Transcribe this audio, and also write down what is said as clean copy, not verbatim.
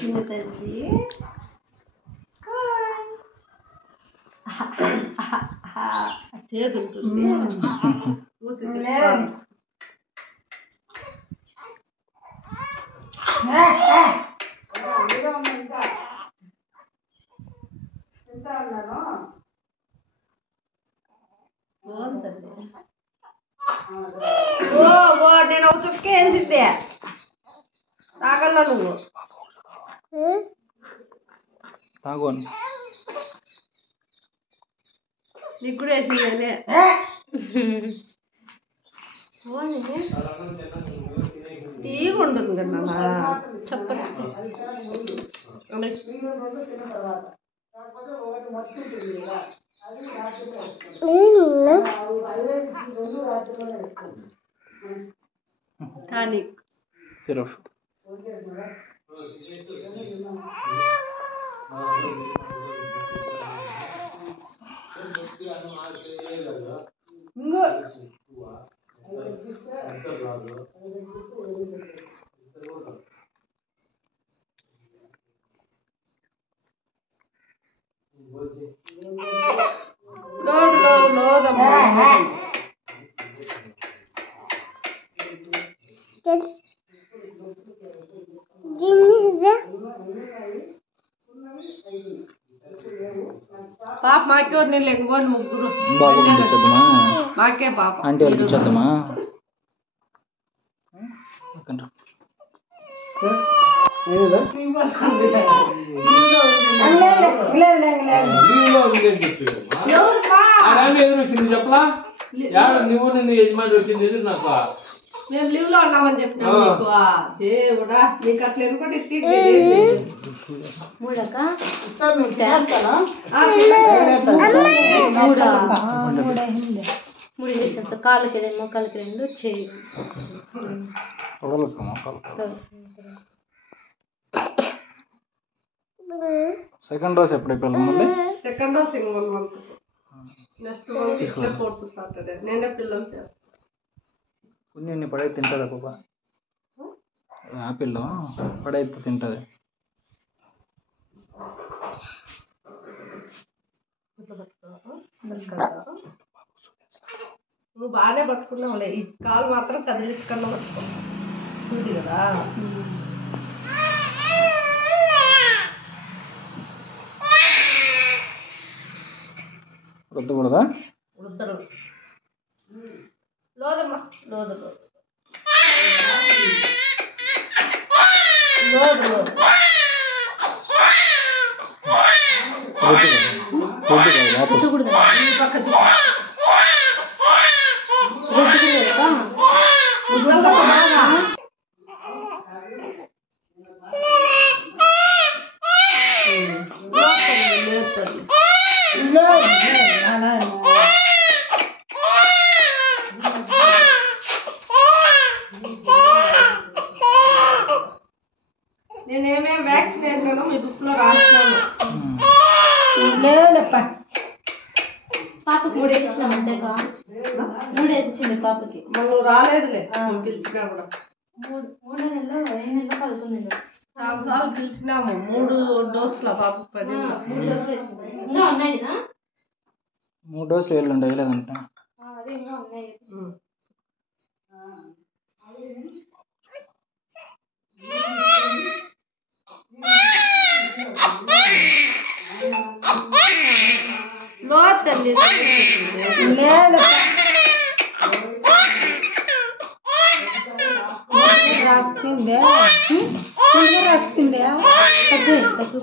చిన్న తల్లి చేతుంటుంది నేను ఒక చుక్క వేసిద్దే తాగల్లా నువ్వు తాగు నీకు కూడా వేసిందే తీగ ఉండదు కదా చెప్పండి కానీ సిరఫ్ పాప మాకే నేను లేకపోతే ముగ్గురు మాకే పాప ఆంటీ వాళ్ళకి ఇచ్చేద్దామా చెప్పలా నువ్వు నిన్ను యజమాని వచ్చింది నాకు మేము లీవ్ లో ఉన్నామని చెప్పినాము నీకు దేవుడా నీకు అట్లా ఎనుకోటి మూడు వేసేస్తా కాళ్ళకి రెండు మొక్కలకి రెండు చేయి సెకండ్ డోస్ ఎప్పుడు అయిపోయింది second dose 1 month next month ఇట్లా 4th సాటర్డే నేనే పిల్లలు చేస్తాను కొన్ని పడై తింటుందా పాప ఆపిల్ పడైతే తింటుంది నువ్వు బాగానే పట్టుకున్నావులే ఈ కాలు మాత్రం కదిలించకుండా పట్టుకో సూది కదా రుద్దకూడదా రుద్దరు లోదమ్మా లోదు లోదు లోదు ఈ పక్క నేనేమేం వ్యాక్సిన్ వేసినానో మీ బుక్ లో రాసినాను లేదప్ప పాపకి 3 వేసినాం అంతేగా 3 వేసింది పాపకి మనం రాలేదులే పిలిచినా కూడా 3 నెలలు 2 నెలలు 11 నెలలు చాలా సార్లు పిలిచినాము 3 డోసుల పాపకు 10 3 డోసులు వేసింది ఇంకా ఉన్నాయి కదా 3 డోసులు వేయాలండి వేయలేదంట అదే ఇంకా ఉన్నాయి నో తల్లి లేదు రాసుకుందే రాసుకుందే తగ్గు తగ్గు